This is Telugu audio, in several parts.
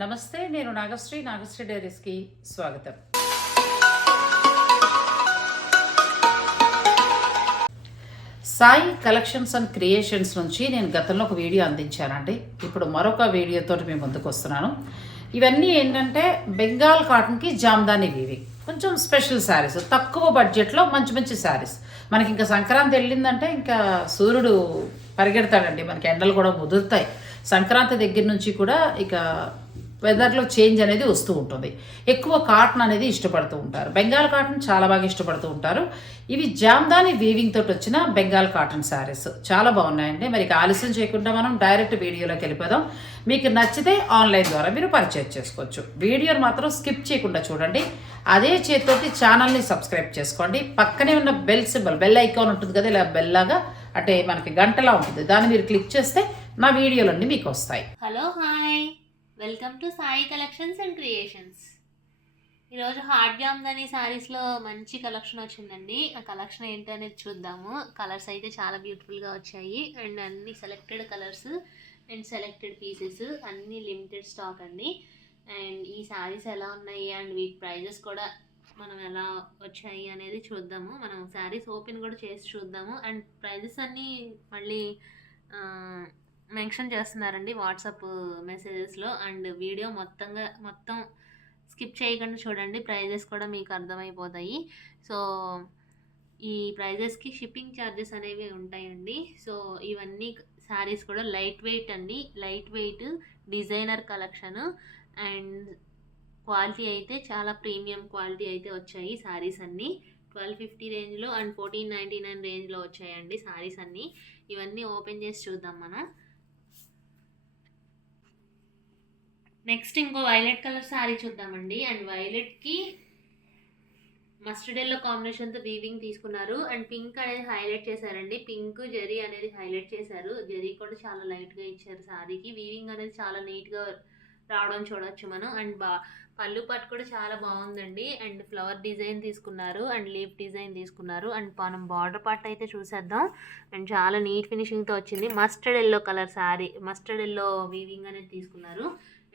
నమస్తే నేను నాగశ్రీ నాగశ్రీ డైరీస్కి స్వాగతం. సాయి కలెక్షన్స్ అండ్ క్రియేషన్స్ నుంచి నేను గతంలో ఒక వీడియో అందించానండి. ఇప్పుడు మరొక వీడియోతో మేము ముందుకు వస్తున్నాను. ఇవన్నీ ఏంటంటే బెంగాల్ కాటన్కి జామ్దాని వీవి. కొంచెం స్పెషల్ శారీస్ తక్కువ బడ్జెట్లో మంచి మంచి శారీస్. మనకి ఇంకా సంక్రాంతి వెళ్ళిందంటే ఇంకా సూర్యుడు పరిగెడతాడండి. మనకి ఎండలు కూడా ముదురుతాయి. సంక్రాంతి దగ్గర నుంచి కూడా ఇక వెదర్లో చేంజ్ అనేది వస్తూ ఉంటుంది. ఎక్కువ కాటన్ అనేది ఇష్టపడుతూ ఉంటారు. బెంగాల్ కాటన్ చాలా బాగా ఇష్టపడుతూ ఉంటారు. ఇవి జామ్దాని వీవింగ్ తోటి వచ్చిన బెంగాల్ కాటన్ శారీస్ చాలా బాగున్నాయండి. మరి ఆలస్యం చేయకుండా మనం డైరెక్ట్ వీడియోలోకి వెళ్ళిపోదాం. మీకు నచ్చితే ఆన్లైన్ ద్వారా మీరు పర్చేజ్ చేసుకోవచ్చు. వీడియోని మాత్రం స్కిప్ చేయకుండా చూడండి. అదే చేతితోటి ఛానల్ని సబ్స్క్రైబ్ చేసుకోండి. పక్కనే ఉన్న బెల్ సింబల్ బెల్ ఐకాన్ ఉంటుంది కదా ఇలా బెల్ లాగా అంటే మనకి గంటలా ఉంటుంది. దాన్ని మీరు క్లిక్ చేస్తే నా వీడియోలన్నీ మీకు వస్తాయి. Hello hi welcome to Sai collections and creations. ఈరోజు హార్డ్ జామ్దని శారీస్లో మంచి కలెక్షన్ వచ్చిందండి. ఆ కలెక్షన్ ఏంటనేది చూద్దాము. కలర్స్ అయితే చాలా బ్యూటిఫుల్గా వచ్చాయి. అండ్ అన్ని selected colours and selected pieces అన్ని లిమిటెడ్ స్టాక్ అండి. అండ్ ఈ శారీస్ ఎలా ఉన్నాయి అండ్ వీటి ప్రైజెస్ కూడా మనం ఎలా వచ్చాయి అనేది చూద్దాము. మనం శారీస్ ఓపెన్ కూడా చేసి చూద్దాము. అండ్ ప్రైజెస్ అన్నీ మళ్ళీ మెన్షన్ చేస్తున్నారండి వాట్సాప్ మెసేజెస్లో. అండ్ వీడియో మొత్తంగా మొత్తం స్కిప్ చేయకుండా చూడండి. ప్రైజెస్ కూడా మీకు అర్థమైపోతాయి. సో ఈ ప్రైజెస్కి షిప్పింగ్ ఛార్జెస్ అనేవి ఉంటాయండి. సో ఇవన్నీ శారీస్ కూడా లైట్ వెయిట్ అండి. Light weight designer collection. And quality అయితే చాలా ప్రీమియం క్వాలిటీ అయితే వచ్చాయి శారీస్ అన్నీ. ట్వెల్వ్ ఫిఫ్టీ రేంజ్లో అండ్ ఫోర్టీన్ నైంటీ నైన్ రేంజ్లో వచ్చాయండి శారీస్ అన్నీ. ఇవన్నీ ఓపెన్ చేసి చూద్దాం మనం. నెక్స్ట్ ఇంకో వైలెట్ కలర్ శారీ చూద్దామండి. అండ్ వైలెట్కి మస్టర్డ్ ఎల్లో కాంబినేషన్తో వీవింగ్ తీసుకున్నారు. అండ్ పింక్ అనేది హైలైట్ చేశారండి. పింక్ జెరీ అనేది హైలైట్ చేశారు. జెరీ కూడా చాలా లైట్గా ఇచ్చారు శారీకి. వీవింగ్ అనేది చాలా నీట్గా రావడం చూడొచ్చు మనం. అండ్ బా పళ్ళు పట్టు కూడా చాలా బాగుందండి. అండ్ ఫ్లవర్ డిజైన్ తీసుకున్నారు. అండ్ లీఫ్ డిజైన్ తీసుకున్నారు. అండ్ మనం బార్డర్ పార్ట్ అయితే చూసేద్దాం. అండ్ చాలా నీట్ ఫినిషింగ్తో వచ్చింది. Mustard yellow colour sari mustard yellow weaving అనేది తీసుకున్నారు.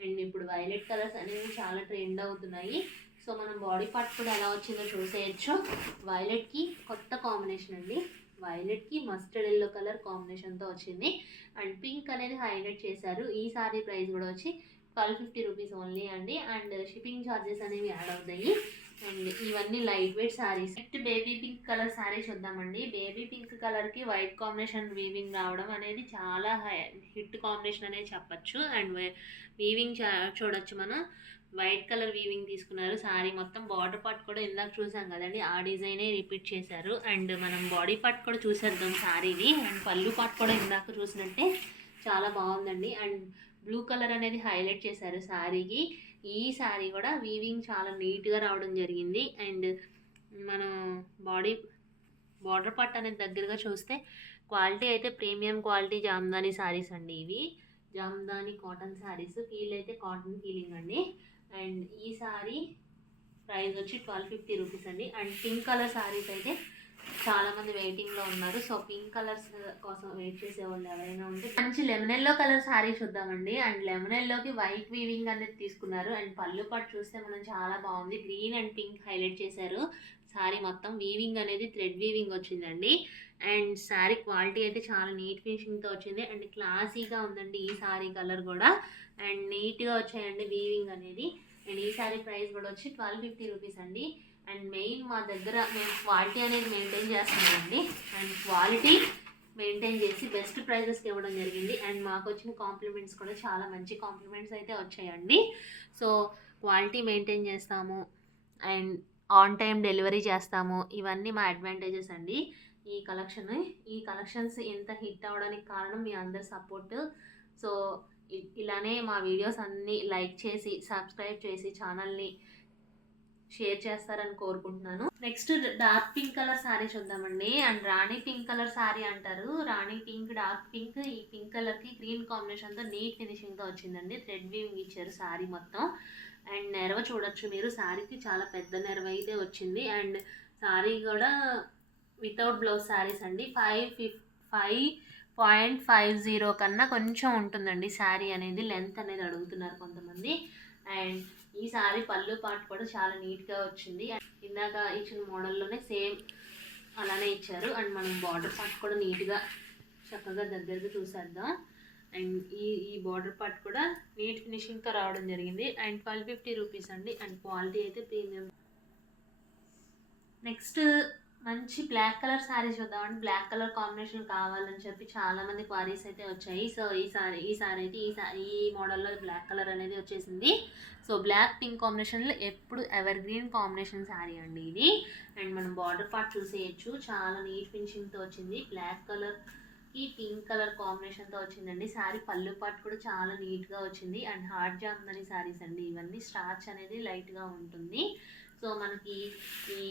అండ్ ఇప్పుడు వైలెట్ కలర్స్ అనేవి చాలా ట్రెండ్ అవుతున్నాయి. సో మనం బాడీ పార్ట్ కూడా ఎలా వచ్చిందో చూసేయచ్చు. వైలెట్కి కొత్త కాంబినేషన్ అండి. వైలెట్కి మస్టర్డ్ ఎల్లో కలర్ కాంబినేషన్తో వచ్చింది. అండ్ పింక్ అనేది హైలైట్ చేశారు. ఈ సారీ ప్రైస్ కూడా వచ్చి ట్వెల్వ్ ఫిఫ్టీ రూపీస్ ఓన్లీ అండి. అండ్ షిప్పింగ్ ఛార్జెస్ అనేవి యాడ్ అవుతాయి. అండ్. ఇవన్నీ light weight saris next baby pink colour sari చూద్దామండి. బేబీ పింక్ కలర్కి వైట్ కాంబినేషన్ వీవింగ్ రావడం అనేది చాలా హిట్ కాంబినేషన్ అనేది చెప్పచ్చు. అండ్ వీవింగ్ చూడొచ్చు మనం. వైట్ కలర్ వీవింగ్ తీసుకున్నారు. శారీ మొత్తం బార్డర్ పార్ట్ కూడా ఇందాక చూసాం కదండి. ఆ డిజైనే రిపీట్ చేశారు. అండ్ మనం బాడీ పార్ట్ కూడా చూసేద్దాం శారీని అండ్ పళ్ళు పార్ట్ కూడా ఇందాక చూసినట్టే చాలా బాగుందండి. అండ్ బ్లూ కలర్ అనేది హైలైట్ చేశారు శారీకి ఈ శారీ కూడా వీవింగ్ చాలా నీట్గా రావడం జరిగింది. అండ్ మనం బాడీ బార్డర్ పార్ట్ అనేది దగ్గరగా చూస్తే క్వాలిటీ అయితే ప్రీమియం క్వాలిటీ జామ్దాని శారీస్ అండి ఇవి. జామ్దాని కాటన్ శారీస్. ఫీల్ అయితే కాటన్ ఫీలింగ్ అండి. అండ్ ఈ శారీ ప్రైస్ వచ్చి ట్వెల్వ్ ఫిఫ్టీ రూపీస్ అండి. అండ్ పింక్ కలర్ శారీస్ అయితే చాలామంది వెయిటింగ్లో ఉన్నారు. సో పింక్ కలర్స్ కోసం వెయిట్ చేసేవాళ్ళు ఎవరైనా ఉంటే మంచి లెమన్ ఎల్లో కలర్ శారీ చూద్దామండి. అండ్ లెమన్ ఎల్లోకి వైట్ వీవింగ్ అనేది తీసుకున్నారు. అండ్ పళ్ళు పట్టు చూస్తే మనం చాలా బాగుంది. గ్రీన్ అండ్ పింక్ హైలైట్ చేశారు. శారీ మొత్తం వీవింగ్ అనేది థ్రెడ్ వీవింగ్ వచ్చిందండి. అండ్ శారీ క్వాలిటీ అయితే చాలా నీట్ ఫినిషింగ్తో వచ్చింది. అండ్ క్లాసీగా ఉందండి ఈ శారీ కలర్ కూడా. అండ్ నీట్గా వచ్చాయండి వీవింగ్ అనేది. అండ్ ఈ శారీ ప్రైస్ కూడా వచ్చి ట్వెల్వ్ ఫిఫ్టీ రూపీస్ అండి. అండ్ మెయిన్ మా దగ్గర మేము క్వాలిటీ అనేది మెయింటైన్ చేస్తున్నామండి. అండ్ క్వాలిటీ మెయింటైన్ చేసి బెస్ట్ ప్రైజెస్కి ఇవ్వడం జరిగింది. అండ్ మాకు వచ్చిన కాంప్లిమెంట్స్ కూడా చాలా మంచి కాంప్లిమెంట్స్ అయితే వచ్చాయండి. సో క్వాలిటీ మెయింటైన్ చేస్తాము. అండ్ ఆన్ టైం డెలివరీ చేస్తాము. ఇవన్నీ మా అడ్వాంటేజెస్ అండి. ఈ కలెక్షన్ ఈ కలెక్షన్స్ ఎంత హిట్ అవ్వడానికి కారణం మీ అందరి సపోర్ట్. సో ఇ- ఇలానే మా వీడియోస్ అన్నీ లైక్ చేసి సబ్స్క్రైబ్ చేసి ఛానల్ని షేర్ చేస్తారని కోరుకుంటున్నాను. Next dark pink colour sari చూద్దామండి. And rani pink colour sari అంటారు. రాణి పింక్ డార్క్ పింక్ ఈ పింక్ కలర్కి గ్రీన్ కాంబినేషన్తో నీట్ ఫినిషింగ్తో వచ్చిందండి. థ్రెడ్ వీవింగ్ ఇచ్చారు శారీ మొత్తం. అండ్ నెరవ చూడొచ్చు మీరు. శారీకి చాలా పెద్ద నెరవ అయితే వచ్చింది. అండ్ శారీ కూడా వితౌట్ బ్లౌజ్ శారీస్ అండి. Five fif five point five zero కన్నా కొంచెం ఉంటుందండి శారీ అనేది. లెంత్ అనేది అడుగుతున్నారు కొంతమంది. అండ్ ఈసారి పళ్ళు పాటు కూడా చాలా నీట్గా వచ్చింది. ఇందాక ఇచ్చిన మోడల్లోనే సేమ్ అలానే ఇచ్చారు. అండ్ మనం బార్డర్ పార్ట్ కూడా నీట్గా చక్కగా దగ్గరగా చూసేద్దాం. అండ్ ఈ ఈ బార్డర్ పార్ట్ కూడా నీట్ ఫినిషింగ్తో రావడం జరిగింది. అండ్ ట్వెల్వ్ ఫిఫ్టీ రూపీస్ అండి. అండ్ క్వాలిటీ అయితే ప్రీమియం. నెక్స్ట్ మంచి బ్లాక్ కలర్ శారీ చూద్దామండి. బ్లాక్ కలర్ కాంబినేషన్ కావాలని చెప్పి చాలా మంది క్వారీస్ అయితే వచ్చాయి. సో ఈ సారీ ఈ సారీ అయితే ఈ సారీ ఈ మోడల్లో బ్లాక్ కలర్ అనేది వచ్చేసింది. సో బ్లాక్ పింక్ కాంబినేషన్లో ఎప్పుడు ఎవర్ గ్రీన్ కాంబినేషన్ శారీ అండి ఇది. అండ్ మనం బార్డర్ పార్ట్ చూసేయచ్చు. చాలా నీట్ ఫినిషింగ్తో వచ్చింది. బ్లాక్ కలర్ ఈ పింక్ కలర్ కాంబినేషన్తో వచ్చిందండి. శారీ పళ్ళు పార్ట్ కూడా చాలా నీట్గా వచ్చింది. అండ్ హార్డ్ జామ్దని శారీస్ అండి. ఇవన్నీ స్టార్చ్ అనేది లైట్గా ఉంటుంది. సో మనకి ఈ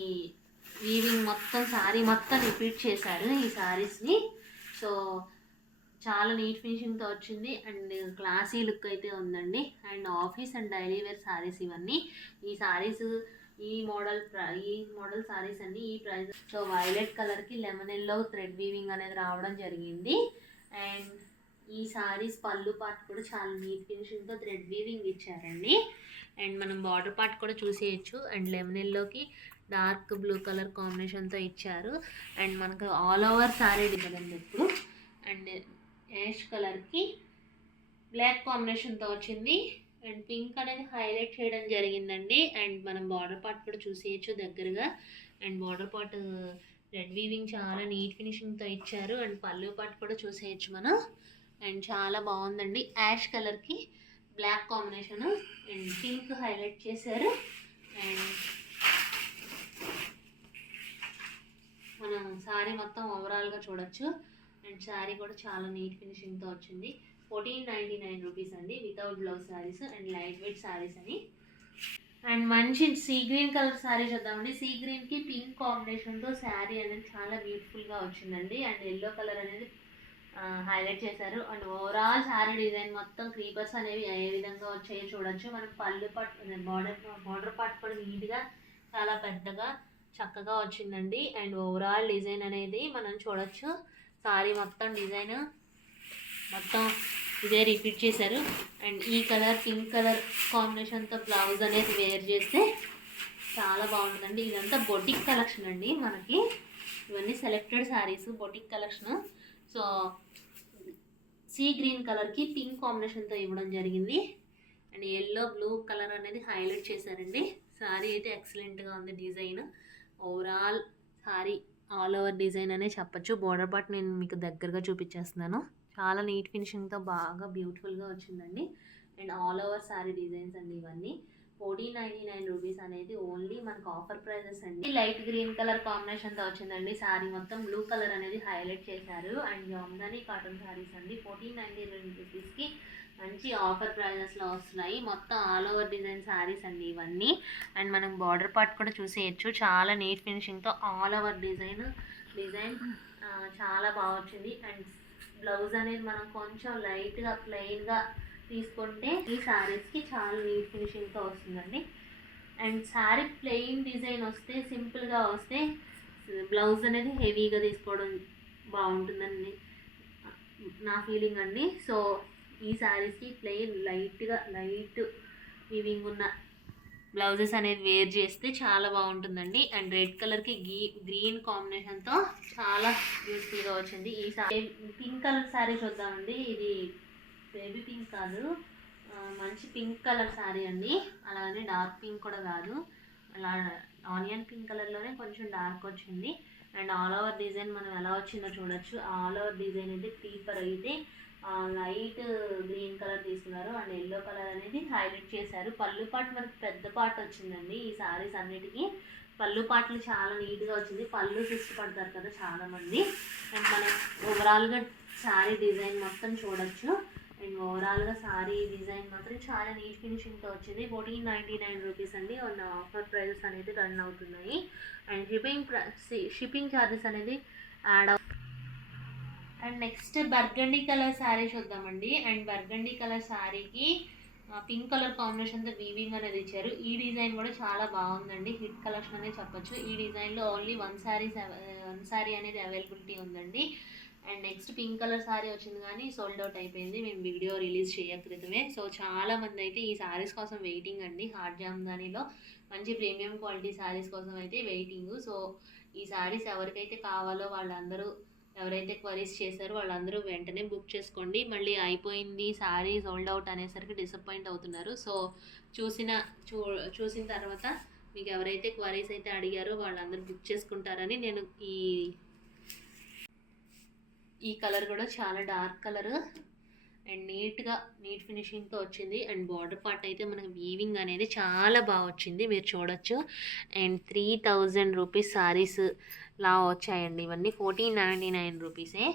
వీవింగ్ మొత్తం శారీ మొత్తం రిపీట్ చేశారు ఈ శారీస్ని సో చాలా నీట్ ఫినిషింగ్తో వచ్చింది. అండ్ క్లాసీ లుక్ అయితే ఉందండి. And office and daily wear saris ఇవన్నీ. ఈ శారీస్ ఈ మోడల్ ఈ మోడల్ శారీస్ అన్ని ఈ ప్రైస్ సో వైలెట్ కలర్కి లెమన్ ఎల్లో థ్రెడ్ వీవింగ్ అనేది రావడం జరిగింది. అండ్ ఈ శారీస్ పళ్ళు పార్ట్ కూడా చాలా నీట్ ఫినిషింగ్తో థ్రెడ్ వీవింగ్ ఇచ్చారండి. అండ్ మనం బార్డర్ పార్ట్ కూడా చూసేయచ్చు. అండ్ లెమన్ ఎల్లోకి డార్క్ బ్లూ కలర్ కాంబినేషన్తో ఇచ్చారు. అండ్ మనకు ఆల్ ఓవర్ సారీ కదండి ఇప్పుడు. అండ్ యాష్ కలర్కి బ్లాక్ కాంబినేషన్తో వచ్చింది. అండ్ పింక్ అనేది హైలైట్ చేయడం జరిగిందండి. అండ్ మనం బార్డర్ పార్ట్ కూడా చూసేయచ్చు దగ్గరగా. And border part red weaving చాలా నీట్ ఫినిషింగ్తో ఇచ్చారు. అండ్ పళ్ళు పార్ట్ కూడా చూసేయచ్చు మనం. అండ్ చాలా బాగుందండి. యాష్ కలర్కి black combination. And pink highlight చేశారు. అండ్ మనం శారీ మొత్తం ఓవరాల్గా చూడొచ్చు. అండ్ శారీ కూడా చాలా నీట్ ఫినిషింగ్తో వచ్చింది. ఫోర్టీన్ నైంటీ నైన్ రూపీస్ అండి. Without blouse saris and light weight saris అని. అండ్ మంచి సీ గ్రీన్ కలర్ శారీ చూద్దామండి. సీ గ్రీన్కి పింక్ కాంబినేషన్తో శారీ అనేది చాలా బ్యూటిఫుల్గా వచ్చిందండి. అండ్ ఎల్లో కలర్ అనేది హైలైట్ చేశారు. అండ్ ఓవరాల్ శారీ డిజైన్ మొత్తం క్రీపర్స్ అనేవి ఏ విధంగా వచ్చాయో చూడొచ్చు. మనం పళ్ళు పట్టు బార్డర్ బార్డర్ పార్ట్ కూడా నీట్గా చాలా పెద్దగా చక్కగా వచ్చిందండి. అండ్ ఓవరాల్ డిజైన్ అనేది మనం చూడొచ్చు. సారీ మొత్తం డిజైన్ మొత్తం ఇదే రిపీట్ చేశారు. అండ్ ఈ కలర్ పింక్ కలర్ కాంబినేషన్తో బ్లౌజ్ అనేది వేర్ చేస్తే చాలా బాగుంటుందండి. ఇదంతా బొటిక్ కలెక్షన్ అండి మనకి. ఇవన్నీ selected saris boutique collection. So sea green కలర్కి పింక్ కాంబినేషన్తో ఇవ్వడం జరిగింది. అండ్ ఎల్లో బ్లూ కలర్ అనేది హైలైట్ చేశారండి. శారీ అయితే ఎక్సలెంట్గా ఉంది design. Overall sari all over design అనే చెప్పచ్చు. బోర్డర్ పార్ట్ నేను మీకు దగ్గరగా చూపించేస్తున్నాను. చాలా నీట్ ఫినిషింగ్తో బాగా బ్యూటిఫుల్గా వచ్చిందండి. And all over sari designs అండి ఇవన్నీ. ఫోర్టీన్ నైంటీ నైన్ రూపీస్ అనేది ఓన్లీ మనకు ఆఫర్ ప్రైజెస్ అండి. లైట్ గ్రీన్ కలర్ కాంబినేషన్తో వచ్చిందండి. శారీ మొత్తం బ్లూ కలర్ అనేది హైలైట్ చేశారు. అండ్ జామ్దాని కాటన్ శారీస్ అండి. ఫోర్టీన్ నైంటీ నైన్ రూపీస్కి మంచి ఆఫర్ ప్రైజెస్లో వస్తున్నాయి. మొత్తం ఆల్ ఓవర్ డిజైన్ శారీస్ అండి ఇవన్నీ. అండ్ మనం బార్డర్ పార్ట్ కూడా చూసేయచ్చు. చాలా నీట్ ఫినిషింగ్తో ఆల్ ఓవర్ డిజైన్ డిజైన్ చాలా బాగా వచ్చింది. అండ్ బ్లౌజ్ అనేది మనం కొంచెం లైట్గా ప్లెయిన్గా తీసుకుంటే ఈ శారీస్కి చాలా నీట్ ఫినిషింగ్తో వస్తుందండి. అండ్ శారీ ప్లెయిన్ డిజైన్ వస్తే సింపుల్గా వస్తే బ్లౌజ్ అనేది హెవీగా తీసుకోవడం బాగుంటుందండి. నా ఫీలింగ్ అండి. సో ఈ శారీస్కి ప్లెయిన్ లైట్గా లైట్ వివింగ్ ఉన్న బ్లౌజెస్ అనేది వేర్ చేస్తే చాలా బాగుంటుందండి. అండ్ రెడ్ కలర్కి గీ గ్రీన్ కాంబినేషన్తో చాలా బ్యూటిఫుల్గా వచ్చింది. ఈ సారీ పింక్ కలర్ శారీ చూద్దామండి ఇది బేబీ పింక్ కాదు. మంచి పింక్ కలర్ శారీ అండి. అలాగనే డార్క్ పింక్ కూడా కాదు. అలా ఆనియన్ పింక్ కలర్లోనే కొంచెం డార్క్ వచ్చింది. అండ్ ఆల్ ఓవర్ డిజైన్ మనం ఎలా వచ్చిందో చూడొచ్చు. ఆల్ ఓవర్ డిజైన్ అయితే క్రీపర్ అయితే లైట్ గ్రీన్ కలర్ తీసుకున్నారు అండ్ ఎల్లో కలర్ అనేది హైలైట్ చేశారు. పళ్ళు పాటు మనకి పెద్ద పాట వచ్చిందండి ఈ సారీస్ అన్నిటికీ. పళ్ళు పాటలు చాలా నీట్గా వచ్చింది. పళ్ళు ఇష్టపడతారు కదా చాలా మంది. అండ్ మనం ఓవరాల్గా శారీ డిజైన్ మొత్తం చూడొచ్చు. అండ్ ఓవరాల్గా శారీ డిజైన్ మాత్రం చాలా నీట్ ఫినిషింగ్తో వచ్చింది. ఫోర్టీన్ నైంటీ నైన్ రూపీస్ అండి. ఉన్న ఆఫర్ ప్రైజెస్ అనేది రన్ అవుతున్నాయి. అండ్ షిప్పింగ్ షిప్పింగ్ ఛార్జెస్ అనేది add and next burgundy colour sari చూద్దామండి. అండ్ బర్గండీ కలర్ శారీకి పింక్ కలర్ కాంబినేషన్తో వీవింగ్ అనేది ఇచ్చారు. ఈ డిజైన్ కూడా చాలా బాగుందండి. హిట్ కలెక్షన్ అనేది చెప్పొచ్చు. ఈ డిజైన్లో only one saris one sari అనేది అవైలబిలిటీ ఉందండి. And next pink colour sari వచ్చింది కానీ సోల్డ్ అవుట్ అయిపోయింది. మేము వీడియో రిలీజ్ చేయకృతమే సో చాలా మంది అయితే ఈ శారీస్ కోసం వెయిటింగ్ అండి. హార్ట్ జామ్దానిలో మంచి ప్రీమియం క్వాలిటీ శారీస్ కోసం అయితే వెయిటింగ్ సో ఈ శారీస్ ఎవరికైతే కావాలో వాళ్ళందరూ ఎవరైతే క్వరీస్ చేశారో వాళ్ళందరూ వెంటనే బుక్ చేసుకోండి. మళ్ళీ అయిపోయింది సారీ సోల్డ్ అవుట్ అనేసరికి డిసప్పాయింట్ అవుతున్నారు. సో చూసిన చూ చూసిన తర్వాత మీకు ఎవరైతే క్వరీస్ అయితే అడిగారో వాళ్ళందరూ బుక్ చేసుకుంటారని నేను ఈ ఈ కలర్ కూడా చాలా డార్క్ కలర్ అండ్ నీట్గా నీట్ ఫినిషింగ్తో వచ్చింది. అండ్ బార్డర్ పార్ట్ అయితే మనకి వీవింగ్ అనేది చాలా బాగా వచ్చింది. మీరు చూడొచ్చు. And three thousand rupees saris లా వచ్చాయండి. ఇవన్నీ ఫోర్టీన్ నైంటీ నైన్ రూపీసే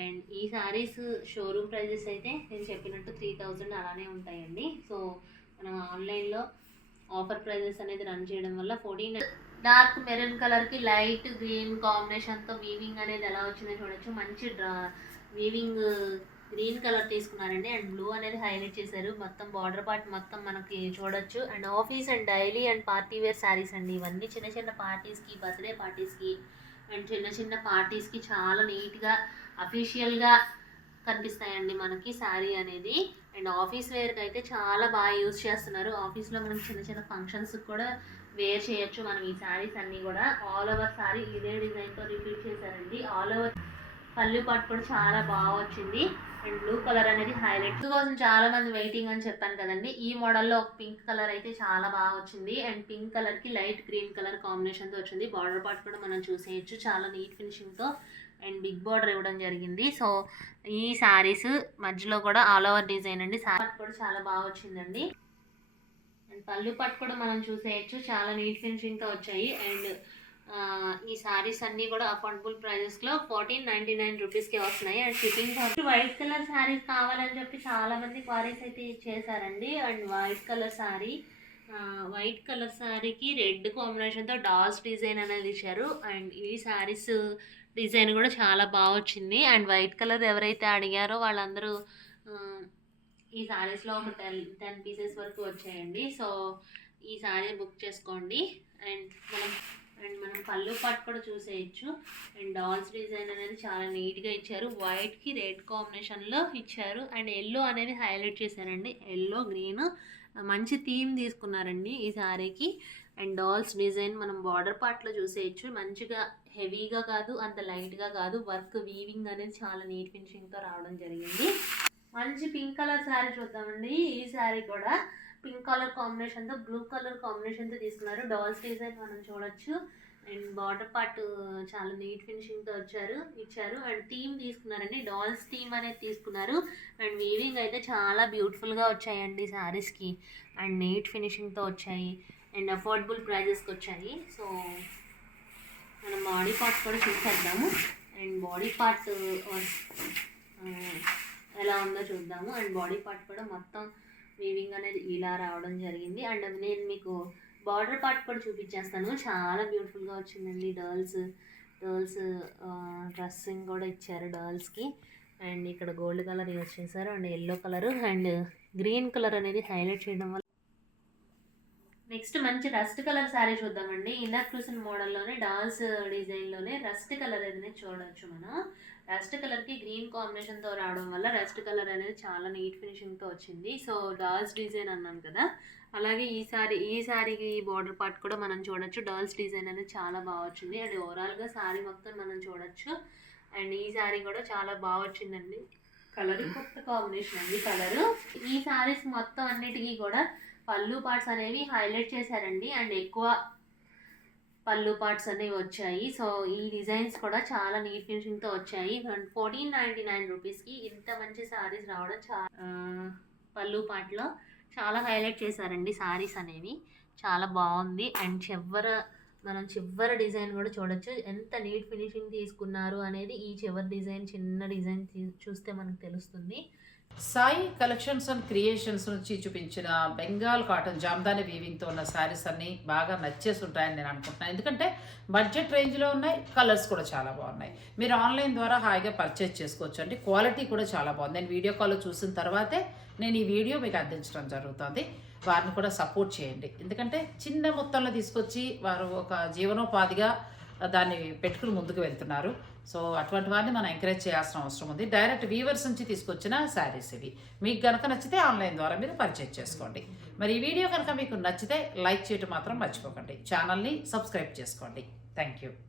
అండ్ ఈ సారీస్ షోరూమ్ ప్రైజెస్ అయితే నేను చెప్పినట్టు త్రీ థౌజండ్ అలానే ఉంటాయండి. సో మనం ఆన్లైన్లో ఆఫర్ ప్రైజెస్ అనేది రన్ చేయడం వల్ల ఫోర్టీన్ డార్క్ మెరూన్ కలర్కి లైట్ గ్రీన్ కాంబినేషన్తో వీవింగ్ అనేది ఎలా వచ్చిందో చూడొచ్చు. మంచి డ్రా వీవింగ్ గ్రీన్ కలర్ తీసుకున్నారండి అండ్ బ్లూ అనేది హైలైట్ చేశారు. మొత్తం బార్డర్ పార్ట్ మొత్తం మనకి చూడొచ్చు. And office and daily and party wear saris అండి. ఇవన్నీ చిన్న చిన్న పార్టీస్కి బర్త్డే పార్టీస్కి అండ్ చిన్న చిన్న పార్టీస్కి చాలా నీట్గా అఫీషియల్గా కనిపిస్తాయండి మనకి శారీ అనేది. అండ్ ఆఫీస్ వేర్కి అయితే చాలా బాగా యూజ్ చేస్తున్నారు. ఆఫీస్లో మనం చిన్న చిన్న ఫంక్షన్స్ కూడా వేర్ చేయొచ్చు మనం ఈ శారీస్ అన్నీ కూడా. ఆల్ ఓవర్ శారీ ఇదే డిజైన్తో రిపీట్ చేశారండి. ఆల్ ఓవర్ పళ్ళు పట్టు కూడా చాలా బాగా వచ్చింది. అండ్ బ్లూ కలర్ అనేది హైలైట్ కోసం చాలా మంది వెయిటింగ్ అని చెప్పాను కదండి. ఈ మోడల్లో ఒక పింక్ కలర్ అయితే చాలా బాగా వచ్చింది. అండ్ పింక్ కలర్కి లైట్ గ్రీన్ కలర్ కాంబినేషన్తో వచ్చింది. బార్డర్ పార్ట్ కూడా మనం చూసేయచ్చు. చాలా నీట్ ఫినిషింగ్తో అండ్ బిగ్ బార్డర్ ఇవ్వడం జరిగింది. సో ఈ శారీస్ మధ్యలో కూడా ఆల్ ఓవర్ డిజైన్ అండి. శారీ కూడా చాలా బాగా వచ్చిందండి. అండ్ పళ్ళు పట్టు కూడా మనం చూసేయచ్చు. చాలా నీట్ ఫినిషింగ్తో వచ్చాయి. అండ్ ఈ సారీస్ అన్ని కూడా అఫోర్డబుల్ ప్రైజెస్లో ఫోర్టీన్ నైన్టీ నైన్ రూపీస్కి వస్తున్నాయి. And shipping white colour saris కావాలని చెప్పి చాలా మంది క్వారీస్ అయితే చేశారండి. And white colour sari white colour సారీకి రెడ్ కాంబినేషన్తో డాల్స్ డిజైన్ అనేది ఇచ్చారు. అండ్ ఈ సారీస్ డిజైన్ కూడా చాలా బాగా వచ్చింది. అండ్ వైట్ కలర్ ఎవరైతే అడిగారో వాళ్ళందరూ ఈ సారీస్లో ఒక టెన్ టెన్ పీసెస్ వరకు వచ్చాయండి. సో ఈ సారీ బుక్ చేసుకోండి. అండ్ మనం అండ్ మనం పళ్ళు పాటు కూడా చూసేయచ్చు. అండ్ డాల్స్ డిజైన్ అనేది చాలా నీట్గా ఇచ్చారు. వైట్కి రెడ్ కాంబినేషన్లో ఇచ్చారు. అండ్ ఎల్లో అనేది హైలైట్ చేశారండి. ఎల్లో గ్రీన్ మంచి థీమ్ తీసుకున్నారండి ఈ శారీకి అండ్ డాల్స్ డిజైన్ మనం బార్డర్ పార్ట్లో చూసేయచ్చు. మంచిగా హెవీగా కాదు అంత లైట్గా కాదు. వర్క్ వీవింగ్ అనేది చాలా నీట్ ఫినిషింగ్తో రావడం జరిగింది. మంచి పింక్ కలర్ శారీ చూద్దామండి. ఈ శారీ కూడా పింక్ కలర్ కాంబినేషన్తో బ్లూ కలర్ కాంబినేషన్తో తీసుకున్నారు. డాల్స్ డిజైన్ మనం చూడొచ్చు. అండ్ బార్డర్ పార్ట్ uh, చాలా నీట్ ఫినిషింగ్తో వచ్చారు ఇచ్చారు. అండ్ థీమ్ తీసుకున్నారండి. డాల్స్ థీమ్ అనేది తీసుకున్నారు. అండ్ వీవింగ్ అయితే చాలా బ్యూటిఫుల్గా వచ్చాయండి శారీస్కి అండ్ నీట్ ఫినిషింగ్తో వచ్చాయి. అండ్ అఫోర్డబుల్ ప్రైజెస్కి వచ్చాయి. సో మనం బాడీ పార్ట్స్ కూడా చూసేద్దాము. And body part uh, uh, ఎలా ఉందో చూద్దాము. అండ్ బాడీ పార్ట్ కూడా మొత్తం వీవింగ్ అనేది ఇలా రావడం జరిగింది. అండ్ అది నేను మీకు బార్డర్ పార్ట్ కూడా చూపించేస్తాను. చాలా బ్యూటిఫుల్గా వచ్చిందండి డర్ల్స్ డర్ల్స్ డ్రెస్సింగ్ కూడా ఇచ్చారు డర్ల్స్కి అండ్ ఇక్కడ గోల్డ్ కలర్ యూజ్ చేశారు and yellow colour and green colour అనేది హైలైట్ చేయడం వల్ల నెక్స్ట్ మంచి రస్ట్ కలర్ శారీ చూద్దామండి. ఇందాక చూసిన మోడల్లోనే డాల్స్ డిజైన్లోనే రస్ట్ కలర్ అనేది చూడవచ్చు మనం. రస్ట్ కలర్కి గ్రీన్ కాంబినేషన్తో రావడం వల్ల రస్ట్ కలర్ అనేది చాలా నీట్ ఫినిషింగ్తో వచ్చింది. సో డాల్స్ డిజైన్ అన్నాను కదా. అలాగే ఈ సారీ ఈ సారీకి బార్డర్ పార్ట్ కూడా మనం చూడొచ్చు. డాల్స్ డిజైన్ అనేది చాలా బాగా వచ్చింది. అండ్ ఓవరాల్గా సారీ మొత్తం మనం చూడొచ్చు. అండ్ ఈ సారీ కూడా చాలా బాగా వచ్చిందండి. కలర్ కొత్త కాంబినేషన్ అండి కలరు ఈ సారీస్ మొత్తం అన్నిటికీ కూడా పళ్ళు పార్ట్స్ అనేవి హైలైట్ చేశారండి. అండ్ ఎక్కువ పళ్ళు పార్ట్స్ అనేవి వచ్చాయి. సో ఈ డిజైన్స్ కూడా చాలా నీట్ ఫినిషింగ్తో వచ్చాయి. అండ్ ఫోర్టీన్ నైంటీ నైన్ రూపీస్కి ఇంత మంచి శారీస్ రావడం చాలా పళ్ళు పార్ట్లో చాలా హైలైట్ చేశారండి సారీస్ అనేవి. చాలా బాగుంది. అండ్ చివర మనం చివరి డిజైన్ కూడా చూడొచ్చు. ఎంత నీట్ ఫినిషింగ్ తీసుకున్నారు అనేది ఈ చివరి డిజైన్ చిన్న డిజైన్ చూస్తే మనకు తెలుస్తుంది. సాయి కలెక్షన్స్ అండ్ క్రియేషన్స్ నుంచి చూపించిన బెంగాల్ కాటన్ జామ్దాని వీవింగ్తో ఉన్న శారీస్ అన్నీ బాగా నచ్చేసి ఉంటాయని నేను అనుకుంటున్నాను. ఎందుకంటే బడ్జెట్ రేంజ్లో ఉన్నాయి కలర్స్ కూడా చాలా బాగున్నాయి. మీరు ఆన్లైన్ ద్వారా హాయిగా పర్చేస్ చేసుకోవచ్చు అండి క్వాలిటీ కూడా చాలా బాగుంది. నేను వీడియో కాల్లో చూసిన తర్వాతే నేను ఈ వీడియో మీకు అందించడం జరుగుతుంది. వారిని కూడా సపోర్ట్ చేయండి. ఎందుకంటే చిన్న మొత్తంలో తీసుకొచ్చి వారు ఒక జీవనోపాధిగా దాన్ని పెట్టుకుని ముందుకు వెళ్తున్నారు. సో అటువంటి వారిని మనం ఎంకరేజ్ చేయాల్సిన అవసరం ఉంది. డైరెక్ట్ వీవర్స్ నుంచి తీసుకొచ్చిన శారీస్ ఇవి. మీకు కనుక నచ్చితే ఆన్లైన్ ద్వారా మీరు పర్చేజ్ చేసుకోండి. మరి ఈ వీడియో కనుక మీకు నచ్చితే లైక్ చేయటం మాత్రం మర్చిపోకండి. ఛానల్ని సబ్స్క్రైబ్ చేసుకోండి. Thank you